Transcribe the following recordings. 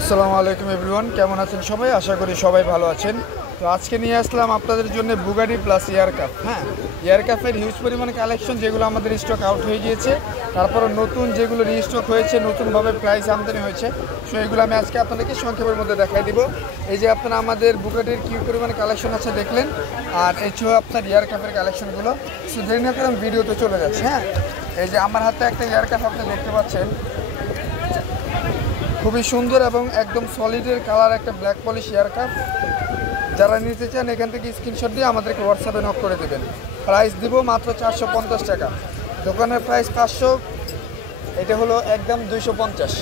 আসসালামু আলাইকুম এভরিওয়ান, কেমন আছেন সবাই? আশা করি সবাই ভালো আছেন। তো আজকে নিয়ে আসলাম আপনাদের জন্য বুগাটি প্লাস এয়ারক্রাফট। এয়ারক্রাফটের হিউজ পরিমাণে কালেকশন, যেগুলো আমাদের স্টক আউট হয়ে গিয়েছে, তারপর নতুন যেগুলো রিস্টক হয়েছে, নতুনভাবে প্রাইস আমদানি হয়েছে। সো এগুলো আমি আজকে আপনাদেরকে সংক্ষেপের মধ্যে দেখাই দিব। এই যে আপনারা আমাদের বুগাটির কী পরিমাণে কালেকশন আছে দেখলেন, আর এই ছিল আপনার এয়ারক্রাফটের কালেকশনগুলো। সো দেরি না করে আমি ভিডিওতে চলে যাচ্ছি। এই যে আমার হাতে একটা এয়ারক্রাফট আপনি দেখতে পাচ্ছেন, খুবই সুন্দর এবং একদম সলিডের কালার একটা ব্ল্যাক পলিশ এয়ারক্রাফট। যারা নিতে চান এখান থেকে স্ক্রিনশট দিয়ে আমাদেরকে হোয়াটসঅ্যাপে নক করে দেবেন। প্রাইস দিব মাত্র 450 টাকা। দোকানের প্রাইস 500, এটা হলো একদম 250।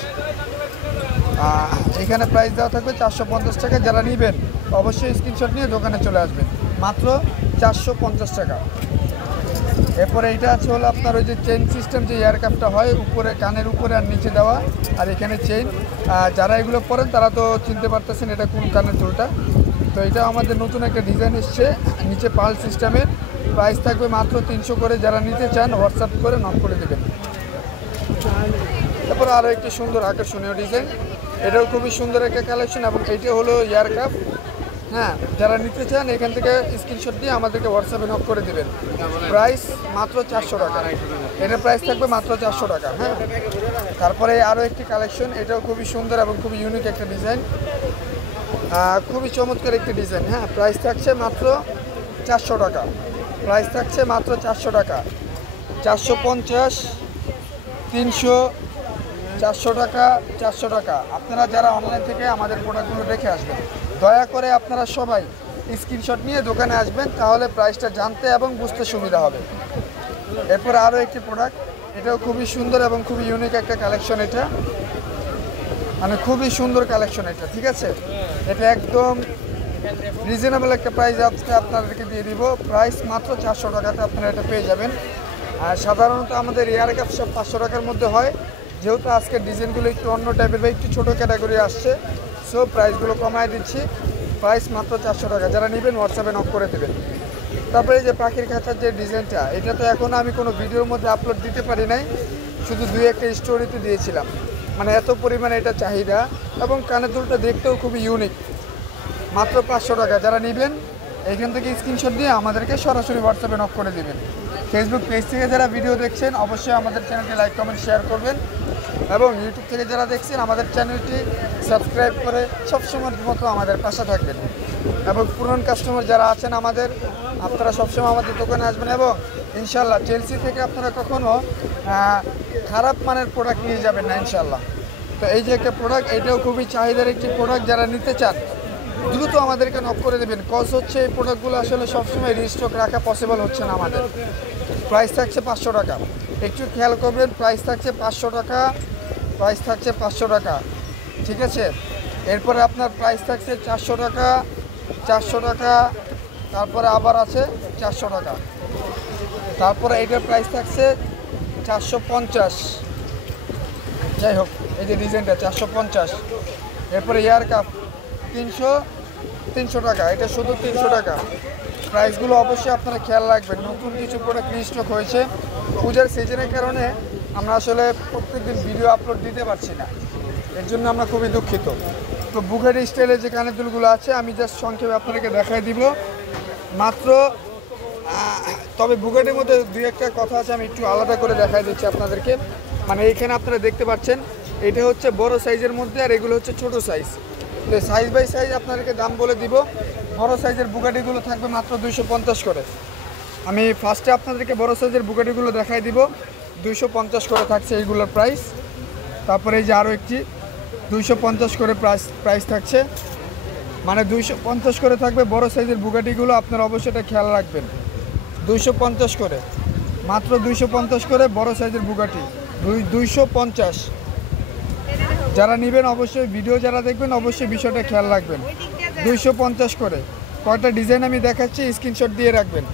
এখানে প্রাইস দেওয়া থাকবে 450 টাকা। যারা নেবেন অবশ্যই স্ক্রিনশট নিয়ে দোকানে চলে আসবেন, মাত্র 450 টাকা। এরপরে এটা আছে হলো আপনার ওই যে চেইন সিস্টেম, যে এয়ারক্রাফটটা হয় উপরে, কানের উপরে আর নিচে দেওয়া, আর এখানে চেইন। যারা এগুলো পরেন তারা তো চিনতে পারতেছেন এটা কোন কানের দুলটা। তো এটা আমাদের নতুন একটা ডিজাইন এসছে, নিচে পাল সিস্টেমের। প্রাইস থাকবে মাত্র 300 করে। যারা নিতে চান হোয়াটসঅ্যাপ করে নক করে দেবেন। তারপর আরও একটি সুন্দর আকর্ষণীয় ডিজাইন, এটাও খুবই সুন্দর একটা কালেকশন, এবং এইটা হলো এয়ারক্রাফট। যারা নিতে চান এখান থেকে স্ক্রিনশট দিয়ে আমাদেরকে হোয়াটসঅ্যাপে নক করে দেবেন। প্রাইস মাত্র 400 টাকা। এটার প্রাইস থাকবে মাত্র 400 টাকা। তারপরে আরও একটি কালেকশন, এটাও খুবই সুন্দর এবং খুবই ইউনিক একটা ডিজাইন, খুবই চমৎকার একটি ডিজাইন। প্রাইস থাকছে মাত্র 400 টাকা। প্রাইস থাকছে মাত্র 400 টাকা। 450, 300, 400 টাকা, 400 টাকা। আপনারা যারা অনলাইন থেকে আমাদের প্রোডাক্টগুলো দেখে আসবেন, দয়া করে আপনারা সবাই স্ক্রিনশট নিয়ে দোকানে আসবেন, তাহলে প্রাইসটা জানতে এবং বুঝতে সুবিধা হবে। এরপর আরও একটি প্রোডাক্ট, এটাও খুবই সুন্দর এবং খুবই ইউনিক একটা কালেকশন। এটা মানে খুবই সুন্দর কালেকশন এটা, ঠিক আছে? এটা একদম রিজনেবল একটা প্রাইস আজকে আপনাদেরকে দিয়ে দিব। প্রাইস মাত্র 400 টাকাতে আপনারা এটা পেয়ে যাবেন। আর সাধারণত আমাদের এয়ারক্রাফট সব 500 টাকার মধ্যে হয়, যেহেতু আজকের ডিজাইনগুলো একটু অন্য টাইপের বা একটু ছোটো ক্যাটাগরি আসছে, সো প্রাইসগুলো কমায় দিচ্ছি। প্রাইস মাত্র 400 টাকা। যারা নেবেন হোয়াটসঅ্যাপে নক করে দেবেন। তারপরে যে পাখির খাঁচার যে ডিজাইনটা, এটা তো এখন আমি কোনো ভিডিওর মধ্যে আপলোড দিতে পারি নাই, শুধু 2-1টা স্টোরিতে দিয়েছিলাম। মানে এত পরিমাণে এটা চাহিদা, এবং কানের দুলটা দেখতেও খুবই ইউনিক। মাত্র 500 টাকা। যারা নেবেন এইখান থেকে স্ক্রিনশট দিয়ে আমাদেরকে সরাসরি হোয়াটসঅ্যাপে নক করে দেবেন। ফেসবুক পেজ থেকে যারা ভিডিও দেখছেন অবশ্যই আমাদের চ্যানেলটি লাইক, কমেন্ট, শেয়ার করবেন, এবং ইউটিউব থেকে যারা দেখছেন আমাদের চ্যানেলটি সাবস্ক্রাইব করে সবসময়ের মতো আমাদের পাশে থাকবেন। এবং পুরনো কাস্টমার যারা আছেন আমাদের, আপনারা সবসময় আমাদের দোকানে আসবেন, এবং ইনশাল্লাহ চেলসি থেকে আপনারা কখনও খারাপ মানের প্রোডাক্ট নিয়ে যাবেন না ইনশাল্লাহ। তো এই যে একটা প্রোডাক্ট, এটাও খুবই চাহিদার একটি প্রোডাক্ট। যারা নিতে চান দ্রুত আমাদেরকে নক করে দেবেন, কজ হচ্ছে এই প্রোডাক্টগুলো আসলে সবসময় রিস্টক রাখা পসিবল হচ্ছে না আমাদের। প্রাইস থাকছে 500 টাকা। একটু খেয়াল করবেন, প্রাইস থাকছে 500 টাকা। প্রাইস থাকছে 500 টাকা, ঠিক আছে? এরপরে আপনার প্রাইস থাকছে 400 টাকা, 400 টাকা, তারপরে আবার আছে 400 টাকা। তারপরে এটার প্রাইস থাকছে 450। যাই হোক, এই যে ডিজাইনটা 450। এরপরে এয়ারক্রাফট 300 টাকা। এটা শুধু 300 টাকা। প্রাইসগুলো অবশ্যই আপনারা খেয়াল রাখবেন। নতুন কিছু প্রোডাক্ট রিস্টক হয়েছে, পূজার সিজনের কারণে আমরা আসলে প্রত্যেকদিন ভিডিও আপলোড দিতে পারছি না, এর জন্য আমরা খুবই দুঃখিত। তো বুগাটি স্টাইলের যে কানের দুলগুলো আছে আমি জাস্ট সংক্ষেপে আপনাদেরকে দেখাই দিব মাত্র। তবে বুগাটির মধ্যে 2-1টা কথা আছে, আমি একটু আলাদা করে দেখাই দিচ্ছি আপনাদেরকে। মানে এইখানে আপনারা দেখতে পাচ্ছেন এটা হচ্ছে বড় সাইজের মধ্যে, আর এগুলো হচ্ছে ছোট সাইজ। তো সাইজ বাই সাইজ আপনাদেরকে দাম বলে দিব। বড় সাইজের বুগাটিগুলো থাকবে মাত্র 250 করে। আমি ফার্স্টে আপনাদেরকে বড় সাইজের বুগাটিগুলো দেখাই দিব। 250 করে থাকছে এইগুলোর প্রাইস। তারপরে এই যে আরও একটি 250 করে প্রাইস থাকছে, মানে 250 করে থাকবে বড় সাইজের বুগাটিগুলো। আপনারা অবশ্যই এটা খেয়াল রাখবেন। 250 করে, মাত্র 250 করে বড় সাইজের বুগাটি, 250। যারা নেবেন অবশ্যই, ভিডিও যারা দেখবেন অবশ্যই বিষয়টা খেয়াল রাখবেন। 250 করে। কয়টা ডিজাইন আমি দেখাচ্ছি, স্ক্রিনশট দিয়ে রাখবেন,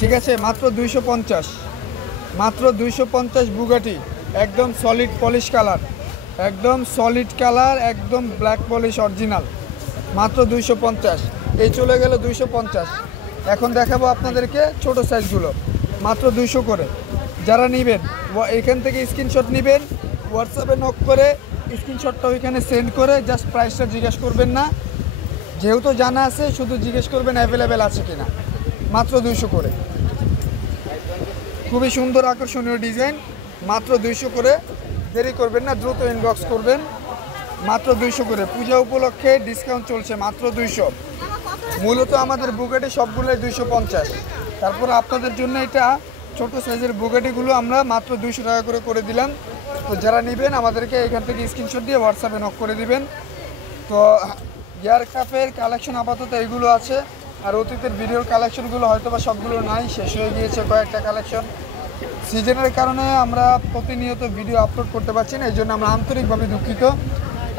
ঠিক আছে? মাত্র 250। মাত্র 250 বুগাটি, একদম সলিড পলিশ কালার, একদম সলিড কালার, একদম ব্ল্যাক পলিশ অরিজিনাল। মাত্র 250। এই চলে গেল 250। এখন দেখাবো আপনাদেরকে ছোট সাইজগুলো, মাত্র 200 করে। যারা নেবেন এখান থেকে স্ক্রিনশট নেবেন, হোয়াটসঅ্যাপে নক করে স্ক্রিনশটটা ওইখানে সেন্ড করে জাস্ট প্রাইসটা জিজ্ঞেস করবেন না, যেহেতু জানা আছে শুধু জিজ্ঞেস করবেন অ্যাভেলেবেল আছে কিনা। মাত্র 200 করে, খুবই সুন্দর আকর্ষণীয় ডিজাইন, মাত্র 200 করে। দেরি করবেন না, দ্রুত ইনবক্স করবেন। মাত্র 200 করে, পূজা উপলক্ষে ডিসকাউন্ট চলছে, মাত্র 200। মূলত আমাদের বুগাটি সবগুলোই 250। তারপর আপনাদের জন্য এটা ছোট সাইজের বুগাটিগুলো আমরা মাত্র 200 টাকা করে দিলাম। তো যারা নেবেন আমাদেরকে এখান থেকে স্ক্রিনশট দিয়ে হোয়াটসঅ্যাপে নক করে দিবেন। তো এয়ারক্রাফটের কালেকশন আপাতত এইগুলো আছে, আর অতীতের ভিডিওর কালেকশনগুলো হয়তো বা সবগুলো নাই, শেষ হয়ে গিয়েছে কয়েকটা কালেকশন। সিজনের কারণে আমরা প্রতিনিয়ত ভিডিও আপলোড করতে পারছি না, এই জন্য আমরা আন্তরিকভাবে দুঃখিত।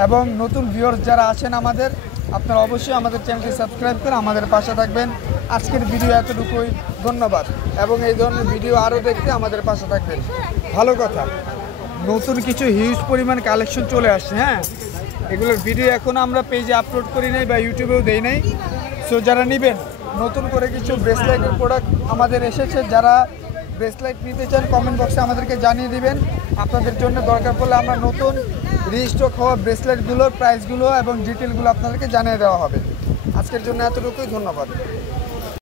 এবং নতুন ভিউয়ার্স যারা আছেন আমাদের, আপনারা অবশ্যই আমাদের চ্যানেলটি সাবস্ক্রাইব করে আমাদের পাশে থাকবেন। আজকের ভিডিও এতটুকুই, ধন্যবাদ। এবং এই ধরনের ভিডিও আরও দেখতে আমাদের পাশে থাকবেন। ভালো কথা, নতুন কিছু হিউজ পরিমাণ কালেকশন চলে আসছে। হ্যাঁ, এগুলোর ভিডিও এখন আমরা পেজে আপলোড করি নাই বা ইউটিউবেও দেই নাই। সো যারা নেবেন, নতুন করে কিছু ব্রেসলাইটের প্রোডাক্ট আমাদের এসেছে, যারা ব্রেসলাইট নিতে চান কমেন্ট বক্সে আমাদেরকে জানিয়ে দিবেন। আপনাদের জন্য দরকার পড়লে আমরা নতুন রিস্টক হওয়া ব্রেসলেটগুলোর প্রাইসগুলো এবং ডিটেলগুলো আপনাদেরকে জানিয়ে দেওয়া হবে। আজকের জন্য এতটুকুই, ধন্যবাদ।